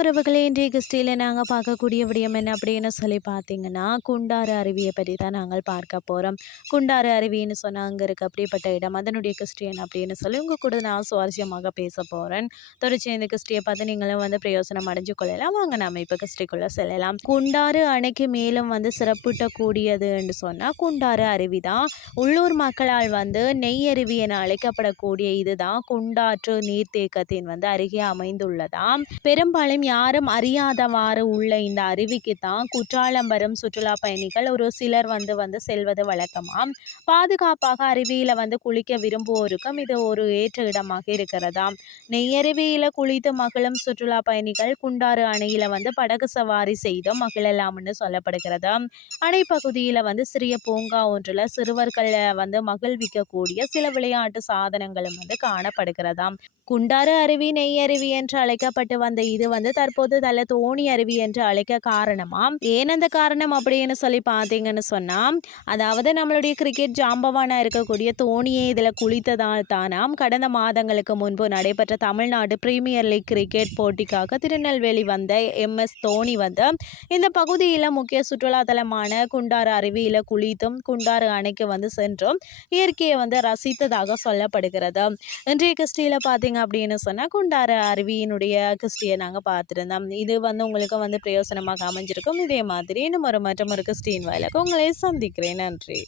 உறவுகளே. இன்றைய கிறிஸ்டியில் நாங்கள் பார்க்கக்கூடிய விடயம் என்ன அப்படின்னு சொல்லி பார்த்தீங்கன்னா குண்டாறு அருவியை பற்றி தான் நாங்கள் பார்க்க போகிறோம் குண்டாறு அருவின்னு சொன்னால் அங்கே இருக்க அப்படிப்பட்ட இடம் அதனுடைய கிறிஸ்டியன் அப்படின்னு சொல்லி உங்கள் கூட நான் சுவாரஸ்யமாக பேச போகிறேன் தொடர்ச்சி இந்த கிறிஸ்டியை பார்த்து நீங்களும் வந்து பிரயோசனம் அடைஞ்சு கொள்ளலாம். வாங்க நம்ம இப்போ கிறிஸ்டிக்குள்ளே செல்லலாம். குண்டாறு அணைக்கு மேலும் வந்து சிறப்பிட்டக்கூடியதுன்னு சொன்னால் குண்டாறு அருவி தான். உள்ளூர் மக்களால் வந்து நெய் அருவி என அழைக்கப்படக்கூடிய இதுதான். குண்டாற்று நீர்த்தேக்கத்தின் வந்து அருகே அமைந்துள்ளதாம். பெரும் பெரும்பாலும் யாரும் அறியாதவாறு உள்ள இந்த அருவிக்கு தான் குற்றாலம் வரும் சுற்றுலா பயணிகள் ஒரு சிலர் வந்து வந்து செல்வது வழக்கமாம். பாதுகாப்பாக அருவியில் வந்து குளிக்க விரும்புவோருக்கும் இது ஒரு ஏற்ற இடமாக இருக்கிறதாம் நெய்யருவியில் குளித்து மகிழும் சுற்றுலா பயணிகள் குண்டாறு அணையில் வந்து படகு சவாரி செய்தும் மகிழலாம்னு சொல்லப்படுகிறது. அணை பகுதியில் வந்து சிறிய பூங்கா ஒன்றில் சிறுவர்களை வந்து மகிழ்விக்கக்கூடிய சில விளையாட்டு சாதனங்களும் வந்து காணப்படுகிறதாம். குண்டாறு அருவி நெய் அருவி என்று அழைக்கப்பட்டு வந்த இது இது வந்து தற்போது தல தோணி அருவி என்று அழைக்க காரணமா? ஏன் அந்த காரணம் அப்படின்னு சொல்லி பார்த்தீங்கன்னு சொன்னால் அதாவது நம்மளுடைய கிரிக்கெட் ஜாம்பவானா இருக்கக்கூடிய தோணியை இதில் குளித்ததால் தானாம் கடந்த மாதங்களுக்கு முன்பு நடைபெற்ற தமிழ்நாடு பிரீமியர் லீக் கிரிக்கெட் போட்டிக்காக திருநெல்வேலி வந்த எம்எஸ் தோனி வந்து இந்த பகுதியில் முக்கிய சுற்றுலா தலமான குண்டாறு அருவியில் குளித்தும் குண்டாறு அணைக்கு வந்து சென்றும் இயற்கையை வந்து ரசித்ததாக சொல்லப்படுகிறது. இன்றைய கிறிஸ்டியில் பார்த்தீங்க அப்படின்னு சொன்னால் குண்டாறு அருவியினுடைய கிறிஸ்டியை நாங்கள் பார்த்துருந்தோம் இது வந்து உங்களுக்கு வந்து பிரயோசனமாக அமைஞ்சிருக்கும். இதே மாதிரி இன்னும் ஒரு மற்றும் ஸ்டீன் கிறிஸ்டின் வாயிலாக உங்களை சந்திக்கிறேன். நன்றி.